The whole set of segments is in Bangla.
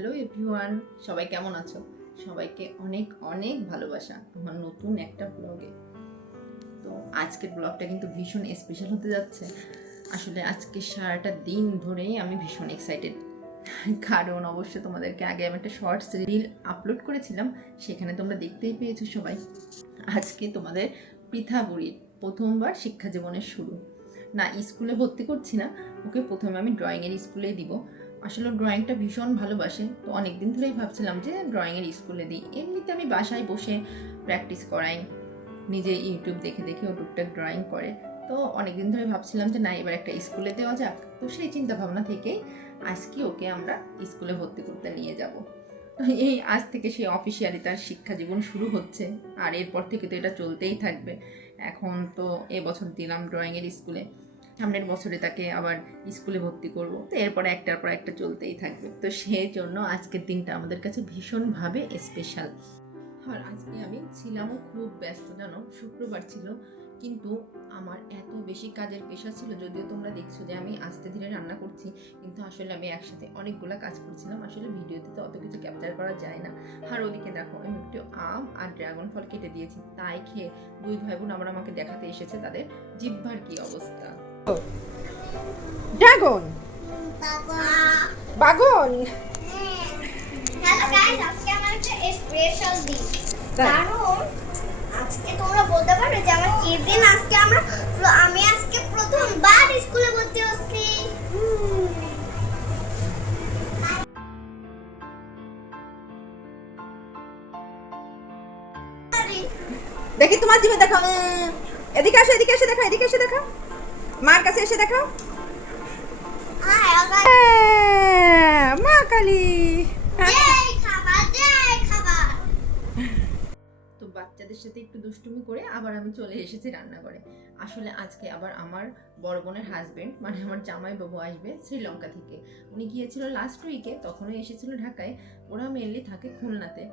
হ্যালো এভরিওয়ান, সবাই কেমন আছো? সবাইকে অনেক অনেক ভালোবাসা আমার নতুন একটা ব্লগে। তো আজকের ব্লগটা কিন্তু ভীষণ স্পেশাল হতে যাচ্ছে। আসলে আজকে সারাটা দিন ধরেই আমি ভীষণ এক্সাইটেড, কারণ অবশ্য তোমাদেরকে আগে আমি একটা শর্টস রিল আপলোড করেছিলাম, সেখানে তোমরা দেখতেই পেয়েছো সবাই। আজকে তোমাদের পৃথা বুড়ির প্রথমবার শিক্ষা জীবনের শুরু। না, স্কুলে ভর্তি করছি না, ওকে প্রথমে আমি ড্রয়িংয়ের স্কুলেই দিব। আসলে ড্রয়িংটা ভীষণ ভালোবাসে, তো অনেক দিন ধরেই ভাবছিলাম যে ড্রয়িংয়ের স্কুলে দিই। এমনিতে আমি বাসায় বসে প্র্যাকটিস করাই, নিজে ইউটিউব দেখে দেখে ও টুকটাক ড্রয়িং করে। তো অনেক দিন ধরে ভাবছিলাম যে না, এবার একটা স্কুলে দেওয়া যাক। তো সেই চিন্তা ভাবনা থেকেই আজকে ওকে আমরা স্কুলে ভর্তি করতে নিয়ে যাব। এই আজ থেকে সেই অফিসিয়ালি তার শিক্ষা জীবন শুরু হচ্ছে, আর এরপর থেকে তো এটা চলতেই থাকবে। এখন তো এবছর দিলাম ড্রয়িংয়ের স্কুলে, সামনের বছরে তাকে আবার স্কুলে ভর্তি করব, তো এরপরে একটার পর একটা চলতেই থাকবে। তো সেই জন্য আজকের দিনটা আমাদের কাছে ভীষণভাবে স্পেশাল। আর আজকে আমি ছিলামও খুব ব্যস্ত, জানো, শুক্রবার ছিল, কিন্তু আমার এত বেশি কাজের পেশা ছিল। যদিও তোমরা দেখছো যে আমি আস্তে ধীরে রান্না করছি, কিন্তু আসলে আমি একসাথে অনেকগুলো কাজ করছিলাম। আসলে ভিডিওতে তো অত কিছু ক্যাপচার করা যায় না। আর ওদিকে দেখো, আমি একটু আম আর ড্রাগন ফল কেটে দিয়েছি, তাই খেয়ে দুই ভাই বোন আবার আমাকে দেখাতে এসেছে তাদের জিহ্বার কি অবস্থা। ড্রাগন বাগন। হ্যালো গাইস, আজকে আমার একটা স্পেশাল দিন। কারণ আজকে তোমরা বলতে পারবে যে আমার কি দিন। আমি আজকে প্রথমবার স্কুলে ভর্তি হচ্ছি। দেখি তোমার জিভে দেখাও, এদিকে আসো, এদিকে এসে দেখাও, এদিকে এসে দেখাও, মার কাছে এসে দেখাও। মা কালী। তো বাচ্চাদের সাথে একটু দুষ্টুমি করে আবার আমি চলে এসেছি রান্নাঘরে। আসলে আজকে আবার আমার বড় বোনের হাজবেন্ড, মানে আমার জামাই বাবু আসবে শ্রীলঙ্কা থেকে। উনি গিয়েছিল লাস্ট উইকে, তখনই এসেছিল ঢাকায়। ওরা মেনলি থাকে খুলনাতে।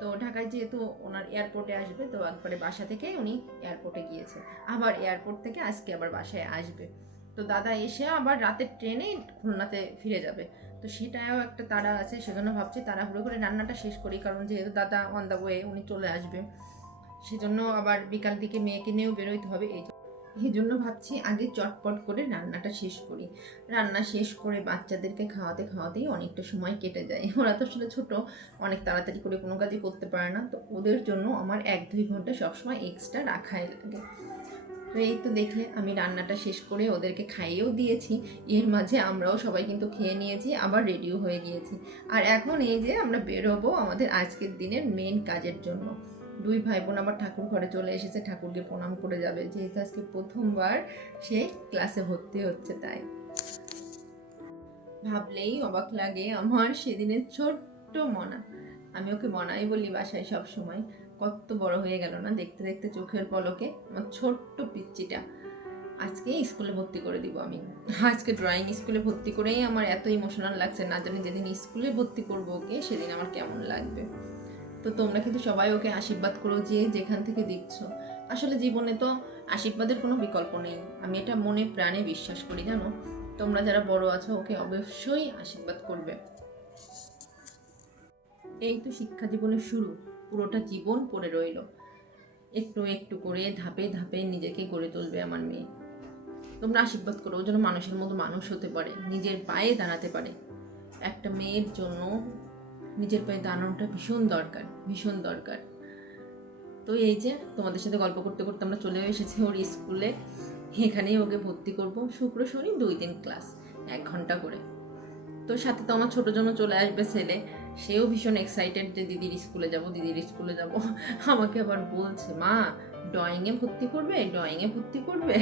তো ঢাকায় যেহেতু ওনার এয়ারপোর্টে আসবে, তো একবারে বাসা থেকে উনি এয়ারপোর্টে গিয়েছে, আবার এয়ারপোর্ট থেকে আজকে আবার বাসায় আসবে। তো দাদা এসে আবার রাতের ট্রেনে খুলনাতে ফিরে যাবে। তো সেটাও একটা তাড়া আছে, সেজন্য ভাবছি তাড়াহুড়ো করে রান্নাটা শেষ করি, কারণ যেহেতু দাদা অন দ্য ওয়ে, উনি চলে আসবে। সেজন্য আবার বিকাল দিকে মেয়েকে নিয়েও বেরোইতে হবে, এই জন্য ভাবছি আগে চটপট করে রান্নাটা শেষ করি। রান্না শেষ করে বাচ্চাদেরকে খাওয়াতে খাওয়াতেই অনেকটা সময় কেটে যায়। ওরা তো আসলে ছোট, অনেক তাড়াতাড়ি করে কোনো কাজই করতে পারে না, তো ওদের জন্য আমার 1-2 ঘন্টা সবসময় এক্সট্রা রাখাই লাগে। তো এই তো দেখলে আমি রান্নাটা শেষ করে ওদেরকে খাইয়েও দিয়েছি। এর মাঝে আমরাও সবাই কিন্তু খেয়ে নিয়েছি, আবার রেডিও হয়ে গিয়েছি। আর এখন এই যে আমরা বেরোবো আমাদের আজকের দিনের মেন কাজের জন্য। দুই ভাই বোন আবার ঠাকুর ঘরে চলে এসেছে, ঠাকুরকে প্রণাম করে যাবে, যেহেতু আজকে প্রথমবার সে ক্লাসে ভর্তি হচ্ছে। তাই ভাবলেই অবাক লাগে আমার সেদিনের ছোট্ট মনা। আমি ওকে মনাই বলি বাসায় সব সময়। কত বড় হয়ে গেল না দেখতে দেখতে, চোখের পলকে আমার ছোট্ট পিচ্চিটা। আজকে স্কুলে ভর্তি করে দিব আমি। আজকে ড্রয়িং স্কুলে ভর্তি করেই আমার এত ইমোশনাল লাগছে, না জানি যেদিন স্কুলে ভর্তি করবো ওকে সেদিন আমার কেমন লাগবে। তো তোমরা কিন্তু সবাই ওকে আশীর্বাদ করো, যে যেখান থেকে দেখছো। আসলে জীবনে তো আশীর্বাদের কোনো বিকল্প নেই, আমি এটা মনে প্রাণে বিশ্বাস করি, জানো। তোমরা যারা বড় আছো ওকে অবশ্যই আশীর্বাদ করবে। এই তো শিক্ষা জীবনের শুরু, পুরোটা জীবন পড়ে রইল। একটু একটু করে ধাপে ধাপে নিজেকে গড়ে তুলবে আমার মেয়ে। তোমরা আশীর্বাদ করো, ও যেন মানুষের মতো মানুষ হতে পারে, নিজের পায়ে দাঁড়াতে পারে। একটা মেয়ের জন্য নিজের পায়ে দাঁড়ানোটা ভীষণ দরকার, ভীষণ দরকার। তো এই যে তোমাদের সাথে গল্প করতে করতে আমরা চলে এসেছি ওর স্কুলে। এখানেই ওকে ভর্তি করব, শুক্র শনি 2 দিন ক্লাস, 1 ঘন্টা করে। তো সাথে তো আমার ছোটো জন্য চলে আসবে ছেলে, সেও ভীষণ এক্সাইটেড যে দিদির স্কুলে যাব, দিদির স্কুলে যাব। আমাকে আবার বলছে, মা ড্রয়িংয়ে ভর্তি করবে, ড্রয়িংয়ে ভর্তি করবে।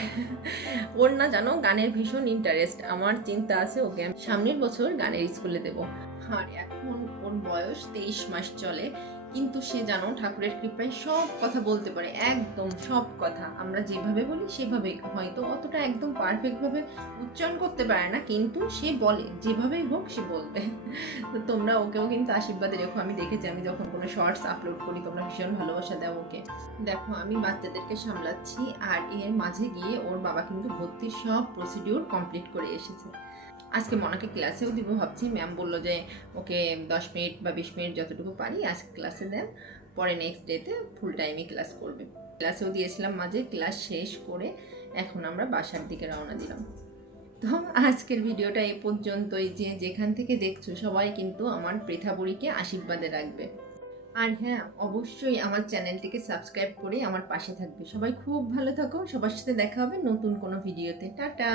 ওর না জানো গানের ভীষণ ইন্টারেস্ট। আমার চিন্তা আছে ওকে আমি সামনের বছর গানের স্কুলে দেব। আর এখন ওর বয়স 23 মাস চলে, কিন্তু সে জানো ঠাকুরের কৃপায় সব কথা বলতে পারে, একদম সব কথা। আমরা যেভাবে বলি সেভাবে, হয়তো অতটা একদম পারফেক্টভাবে উচ্চারণ করতে পারে না, কিন্তু সে বলে, যেভাবেই হোক সে বলবে। তো তোমরা ওকেও কিন্তু আশীর্বাদে রেখো। আমি দেখেছি আমি যখন কোনো শর্টস আপলোড করি তোমরা ভীষণ ভালোবাসা দাও ওকে। দেখো আমি বাচ্চাদেরকে সামলাচ্ছি, আর এর মাঝে গিয়ে ওর বাবা কিন্তু ভর্তির সব প্রসিডিউর কমপ্লিট করে এসেছে। আজকে মনাকে ক্লাসেও দিব ভাবছি। ম্যাম বললো যে ওকে 10 মিনিট বা 20 মিনিট যতটুকু পারি আজকে ক্লাসে দেন, পরে নেক্সট ডেতে ফুল টাইমে ক্লাস করবে। ক্লাসেও দিয়েছিলাম মাঝে, ক্লাস শেষ করে এখন আমরা বাসার দিকে রওনা দিলাম। তো আজকের ভিডিওটা এই পর্যন্তই। যে যেখান থেকে দেখছো সবাই কিন্তু আমার পৃথা বুড়িকে আশীর্বাদে রাখবে। আর হ্যাঁ, অবশ্যই আমার চ্যানেলটিকে সাবস্ক্রাইব করে আমার পাশে থাকবে। সবাই খুব ভালো থাকো, সবার সাথে দেখা হবে নতুন কোনো ভিডিওতে। টাটা।